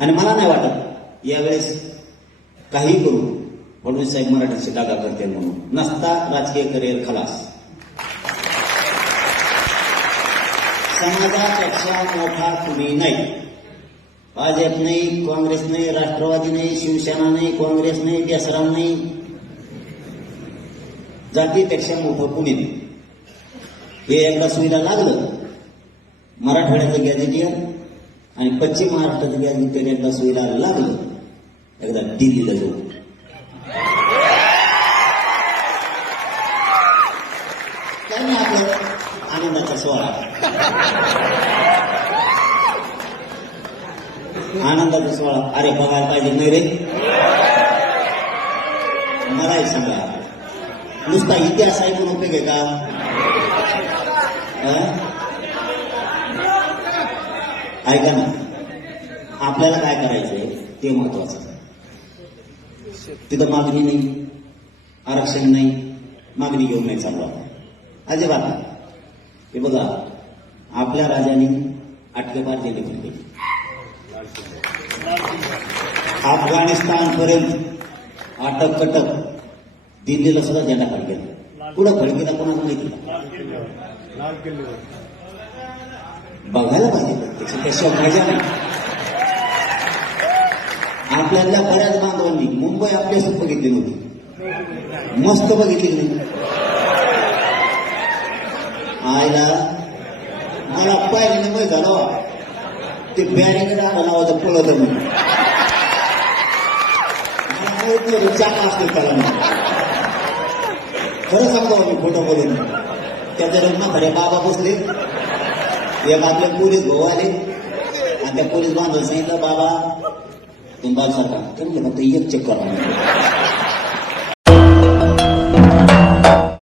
आणि मला नाही वाटत यावेळेस काही करू फडणवीस साहेब मराठीची डागा करतील म्हणून. नसता राजकीय करिअर खलास. समाजापेक्षा मोठा कुणी नाही. भाजप नाही, काँग्रेस नाही, राष्ट्रवादी नाही, शिवसेना नाही, काँग्रेस नाही, बेसराम नाही. जातीपेक्षा मोठं कुणी नाही. हे एकदा सुईला लागलं मराठवाड्याचं गॅझेटियर आणि पश्चिम महाराष्ट्राचं गॅझेटियर एकदा सुईला लागलं एकदा दिल्लीला जाऊ. काय नाही आपलं आनंदाचा सोहळा. आनंदाचा सोहळा. अरे बघायला पाहिजे नाही रे. मलाही सांगा नुसता इतिहास आहे म्हणून उपयोग आहे का? ऐका ना, आपल्याला काय करायचंय ते महत्वाचं. तिथं मागणी नाही, आरक्षण नाही, मागणी घेऊन नाही चालू अजिबात नाही. हे बघा आपल्या राजाने आटकेपार दिले केली. अफगाणिस्तान पर्यंत अटक कटक दिल्लीला सुद्धा झेंडा फडकेला. पुढं फडकेला कोणाला माहिती बघायला पाहिजे. त्याच्यापेक्षा मजा नाही. आपल्यातल्या बऱ्याच बांधवांनी मुंबई आपल्यासोबत बघितली नव्हती, मस्त बघितली नाही. आयला मला पाहिजे मुंबई झालं ते बॅरिकेड आलं नावाचं पळत म्हणून चाका असते त्याला. खरं सांगतो मी फोटो बोलून. त्याच्या लग्न खरे बाबा बसले, एक आपले पोलीस भाऊ आले आणि त्या पोलीस बांधवाला सांगितलं बाबा तुम्ही बाल सरकार तर फक्त एक चेक करा.